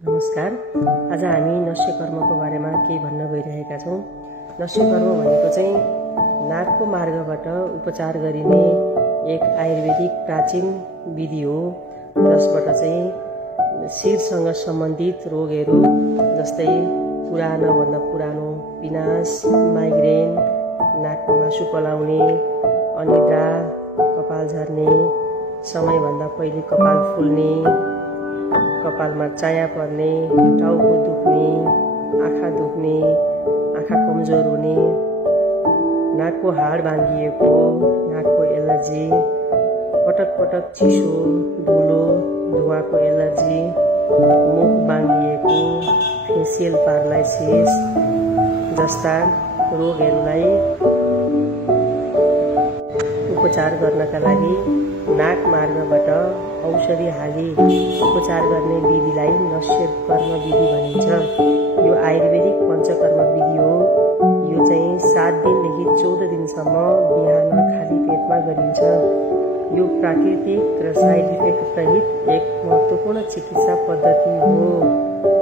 नमस्कार। आज हामी नस्यकर्मको बारेमा केही भन्न गइरहेका छौं। नस्यकर्म भनेको चाहिँ नाकको मार्गबाट उपचार गरिने एक आयुर्वेदिक प्राचीन विधि हो, जसबाट चाहिँ शिरसँग सम्बन्धित रोगहरू जस्तै पुरानो भन्दा पुरानो पिनास, माइग्रेन, नाकको मासु पलाउने, अनिद्रा, कपाल झर्ने, समयभन्दा पहिले कपाल फुल्ने, कपालमा चाया पर्ने, टाउको दुख्ने, आँखा दुख्ने, आँखा कमजोर हुने, नाकको हाड भाँगिएको, नाकको एलर्जी, पटक पटक चिसो, धुलो, धुवाको एलर्जी, मुख भाँगिएको, फेसियल प्यारालाइसिस जस्ता रोगहरूलाई उपचार गर्नका लागि नाक मार्गबाट औषधि हाली उपचार गर्ने विधिलाई नस्यकर्म विधि भनिन्छ। यो आयुर्वेदिक पञ्चकर्म विधि हो। यो चाहिँ 7 दिनदेखि 14 दिनसम्म बिहान खाली पेटमा गरिन्छ। यो प्राकृतिक र साइड इफेक्ट रहित एक महत्त्वपूर्ण चिकित्सा पद्धति हो।